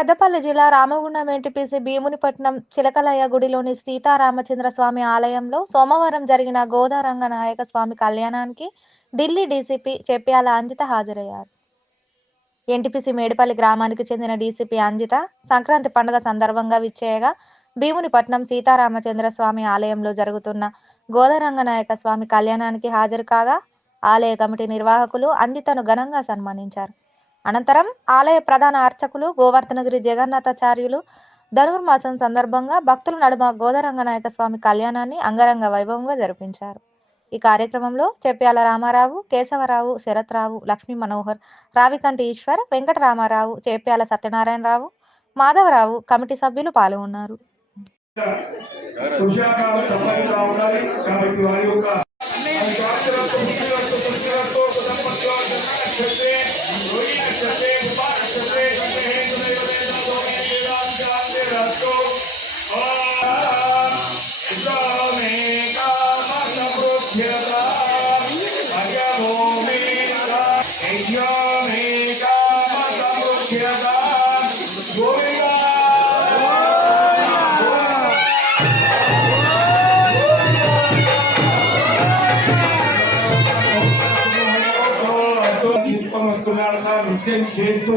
పెద్దపల్లి జిల్లా రామగుండం ఎన్టీపీసీ భీమునిపట్నం చిలకలయ్య గుడిలోని సీతారామచంద్ర స్వామి ఆలయంలో సోమవారం జరిగిన గోదారంగ నాయక స్వామి కళ్యాణానికి ఢిల్లీ డీసీపీ చెప్యాల అంజిత హాజరయ్యారు. ఎన్టీపీసీ మేడిపల్లి గ్రామానికి చెందిన డీసీపీ అంజిత సంక్రాంతి పండుగ సందర్భంగా విచ్చేయగా భీమునిపట్నం సీతారామచంద్ర స్వామి ఆలయంలో జరుగుతున్న గోదారంగ నాయక స్వామి కళ్యాణానికి హాజరు కాగా ఆలయ కమిటీ నిర్వాహకులు అంజితను ఘనంగా సన్మానించారు. అనంతరం ఆలయ ప్రధాన అర్చకులు గోవర్ధనగిరి జగన్నాథాచార్యులు ధనుర్మాసం సందర్భంగా భక్తుల నడుమ గోదరంగ నాయక స్వామి కళ్యాణాన్ని అంగరంగ వైభవంగా జరిపించారు. ఈ కార్యక్రమంలో చెప్పాల రామారావు కేశవరావు శరత్రావు లక్ష్మీ మనోహర్ రావికంటి ఈశ్వర్ వెంకటరామారావు చేప్యాల సత్యనారాయణరావు మాధవరావు కమిటీ సభ్యులు పాల్గొన్నారు. కాబట్టి వారి యొక్క సార్ నృత్యం చేస్తూ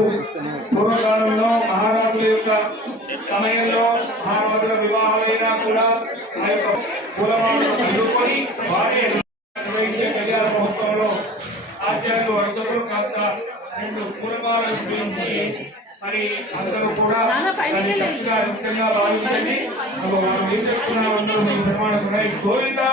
పూర్వకాలంలో మహారాజుల యొక్క సమయంలో మహారాజుల వివాహమైనా కూడా ఆ యొక్క ఎదుర్కొని వారి నిర్వహించే కళ్యాణ మహోత్సవంలో ఆచార్యులు వర్షకులు కాస్త రెండు పూర్వకాలను గురించి మరి అందరూ కూడా చక్కగా భావించండి. మనం ఏం మీ ప్రమాణం గోవిందా!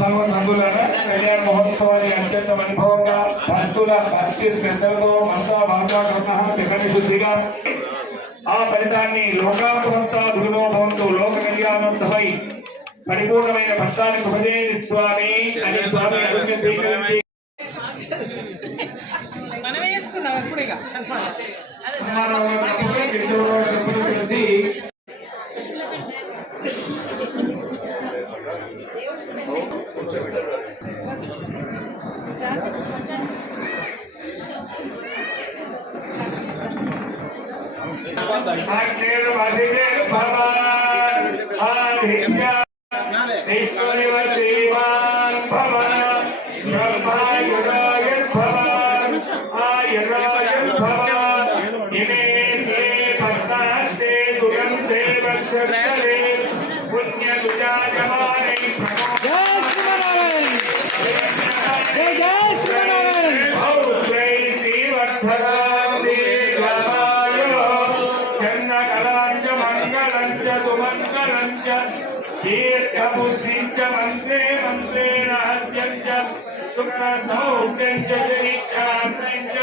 భగవద్బంధువులారా కళ్యాణ మహోత్సవాన్ని అత్యంత వైభవంగా భక్తుల భక్తి శ్రద్ధలతో మనసా కర్మ త్రికటి శుద్ధిగా. ఆ ఫలితాన్ని లోకాభవంతా ధృలో భవంతు లోక కళ్యాణోత్సవై పరిపూర్ణమైన భక్తాన్ని ఉపదే స్వామి అని స్వామి వేసుకున్నాం ఎప్పుడు ఇక? பரமா बुद्धिं च मन्त्रे मन्त्रे रहस्यं च सुखसौख्यं च शिक्षार्थं च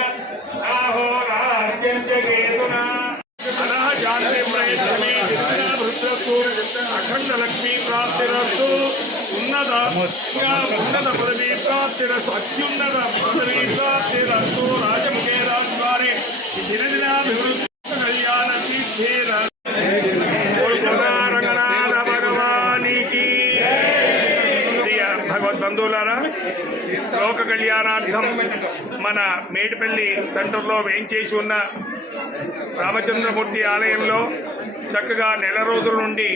आहोराज्यं च केतुना अनः जानते प्रयत्ने जितना भृत्रस्तु अखण्ड लक्ष्मी प्राप्तिरस्तु उन्नत उन्नत पदवी प्राप्तिरस्तु अत्युन्नत पदवी प्राप्तिरस्तु राजमुखेराद्वारे दिनदिनाभिवृद्धि कल्याणसिद्धिरस्तु బంధువులారా లోక కళ్యాణార్థం మన మేడిపల్లి సెంటర్లో వేయించేసి ఉన్న రామచంద్రమూర్తి ఆలయంలో చక్కగా నెల రోజుల నుండి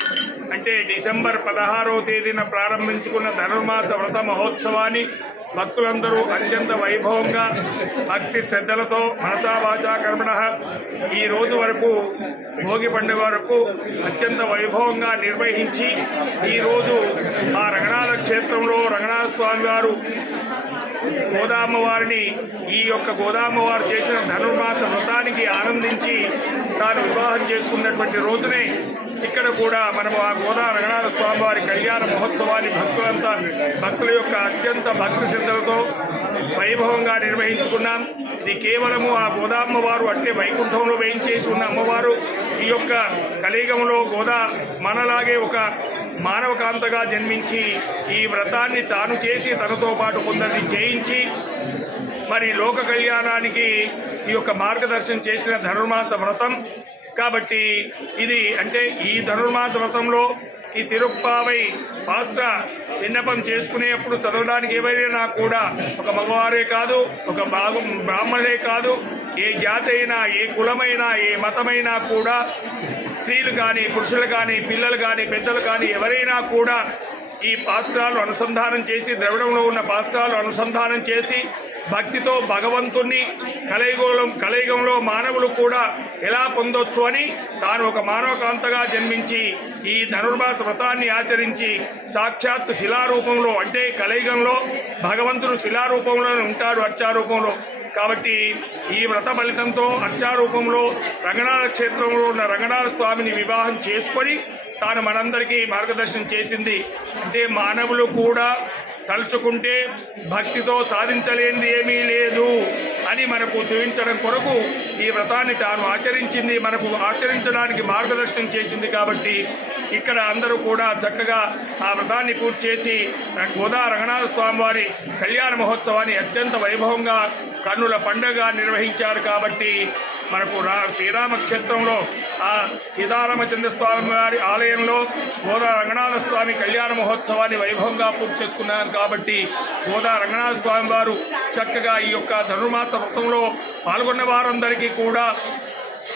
అంటే డిసెంబర్ పదహారవ తేదీన ప్రారంభించుకున్న ధనుర్మాస వ్రత మహోత్సవాన్ని భక్తులందరూ అత్యంత వైభవంగా భక్తి శ్రద్ధలతో మనసావాచా కర్మణ ఈ రోజు వరకు భోగి పండుగ వరకు అత్యంత వైభవంగా నిర్వహించి ఈరోజు క్షేత్రంలో రంగనాథ స్వామి వారు గోదామ్మవారిని ఈ యొక్క గోదామ్మవారు చేసిన ధనుర్మాస వ్రతానికి ఆనందించి తాను వివాహం చేసుకున్నటువంటి రోజునే ఇక్కడ కూడా మనము ఆ గోదా రంగనాథ స్వామి వారి కళ్యాణ మహోత్సవాన్ని భక్తులంతా భక్తుల యొక్క అత్యంత భక్తి శ్రద్ధలతో వైభవంగా నిర్వహించుకున్నాం. ఇది కేవలము ఆ గోదామ్మవారు అంటే వైకుంఠంలో వేయించేసి ఉన్న అమ్మవారు ఈ యొక్క కలియుగంలో గోదా మనలాగే ఒక మానవకాంతగా జన్మించి ఈ వ్రతాన్ని తాను చేసి తనతో పాటు కొందరిని చేయించి మరి లోక కళ్యాణానికి ఈ యొక్క మార్గదర్శనం చేసిన ధనుర్మాస వ్రతం. కాబట్టి ఇది అంటే ఈ ధనుర్మాస వ్రతంలో ఈ తిరుప్పావై పాస్త విన్నపం చేసుకునేప్పుడు చదవడానికి ఎవరైనా కూడా ఒక మగవారే కాదు ఒక బాగు బ్రాహ్మణులే కాదు ఏ జాతి అయినా ఏ కులమైనా ఏ మతమైనా కూడా స్త్రీలు కానీ పురుషులు కానీ పిల్లలు కానీ పెద్దలు కానీ ఎవరైనా కూడా ఈ పాత్రాలు అనుసంధానం చేసి ద్రవిడంలో ఉన్న పాత్రాలు అనుసంధానం చేసి భక్తితో భగవంతుణ్ణి కలయుగంలో కలయుగంలో మానవులు కూడా ఎలా పొందొచ్చు అని తాను ఒక మానవకాంతగా జన్మించి ఈ ధనుర్మాస వ్రతాన్ని ఆచరించి సాక్షాత్ శిలారూపంలో అంటే కలయుగంలో భగవంతుడు శిలారూపంలోనే ఉంటాడు అర్చారూపంలో. కాబట్టి ఈ వ్రత ఫలితంతో అర్చారూపంలో రంగనాథ క్షేత్రంలో ఉన్న రంగనాథ స్వామిని వివాహం చేసుకొని తాను మనందరికీ మార్గదర్శనం చేసింది. అంటే మానవులు కూడా తలుచుకుంటే భక్తితో సాధించలేనిది ఏమీ లేదు అని మనకు చూపించడం కొరకు ఈ వ్రతాన్ని తాను ఆచరించింది మనకు ఆచరించడానికి మార్గదర్శనం చేసింది కాబట్టి ఇక్కడ అందరూ కూడా చక్కగా ఆ వ్రతాన్ని పూర్తి చేసి గోదా రంగనాథ స్వామి వారి కళ్యాణ మహోత్సవాన్ని అత్యంత వైభవంగా కన్నుల పండుగ నిర్వహించారు కాబట్టి మనకు రా శ్రీరామ క్షేత్రంలో ఆ సీతారామచంద్ర స్వామి వారి ఆలయంలో గోదా రంగనాథ స్వామి కళ్యాణ మహోత్సవాన్ని వైభవంగా పూర్తి చేసుకున్నాను కాబట్టి గోదా రంగనాథ స్వామి వారు చక్కగా ఈ యొక్క ధనుర్మాస వ్రతంలో పాల్గొన్న వారందరికీ కూడా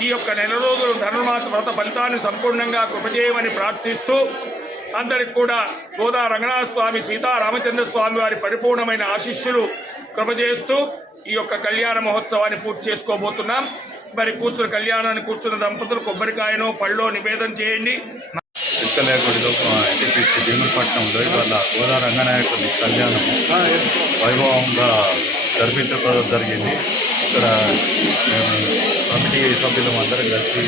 ఈ యొక్క నెల రోజులు ధనుర్మాస వ్రత ఫలితాన్ని సంపూర్ణంగా కృపజేయమని ప్రార్థిస్తూ అందరికి కూడా గోదా రంగనాథ స్వామి సీతారామచంద్ర స్వామి వారి పరిపూర్ణమైన ఆశిష్యులు కృపజేస్తూ ఈ యొక్క కళ్యాణ మహోత్సవాన్ని పూర్తి చేసుకోబోతున్నాం. మరి కూర్చున్న కళ్యాణాన్ని కూర్చున్న దంపతులు కొబ్బరికాయను పళ్ళో నివేదన చేయండి. చిత్తలేకుడిలో ఎన్టీపీసీ భీములపట్నంలో ఇవాళ గోదా రంగనాయకుడి కళ్యాణం వైభవంగా జరిపించడం జరిగింది. ఇక్కడ మేము కమిటీ సభ్యులం అందరం కలిసి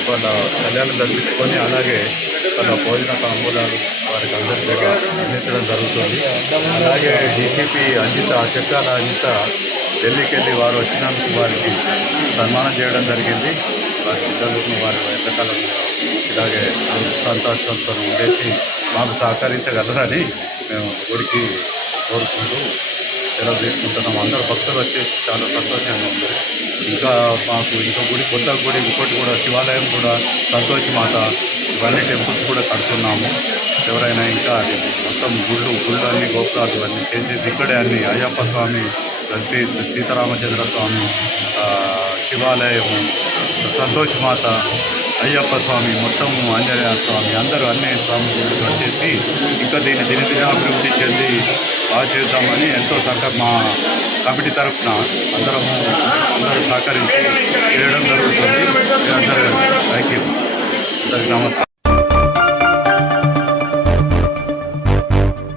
ఇవాళ కళ్యాణం జరిపించుకొని అలాగే వాళ్ళ భోజన తాంబూలాలు వారికి అందరికీ అందించడం జరుగుతుంది. అలాగే డీసీపీ అంజిత అధ్యక్షాల అంజిత ఢిల్లీకి వెళ్ళి వారు వచ్చినందుకు వారికి సన్మానం చేయడం జరిగింది. వారి పిల్లలకు వారి ఎంతకాలం ఇలాగే సంతోషంతో ఉండేసి మాకు సహకరించగలరని మేము గుడికి కోరుకుంటూ సెలవు తీసుకుంటున్నాం అందరు భక్తులు వచ్చేసి చాలా సంతోషంగా ఉంది. ఇంకా మాకు ఇంకా గుడి కొత్త గుడి ఇంకోటి కూడా శివాలయం కూడా సంతోషి మాత ఇవన్నీ టెంపుల్స్ కూడా కడుతున్నాము. ఎవరైనా ఇంకా అది మొత్తం గుళ్ళు గుళ్ళు అన్ని గోపురాలు అన్నీ చేసేది ఇక్కడే అన్ని అయ్యప్ప స్వామి శ్రీ సీతారామచంద్ర స్వామి శివాలయం సంతోష్ మాత అయ్యప్ప స్వామి మొత్తం ఆంజనేయ స్వామి అందరూ అన్ని స్వామి వచ్చేసి ఇంకా దీన్ని దినదిన అభివృద్ధి చెంది బాగా చేద్దామని ఎంతో సహక మా కమిటీ తరఫున అందరము అందరూ సహకరించి చేయడం జరుగుతుంది. అందరూ థ్యాంక్ యూ నమస్కారం.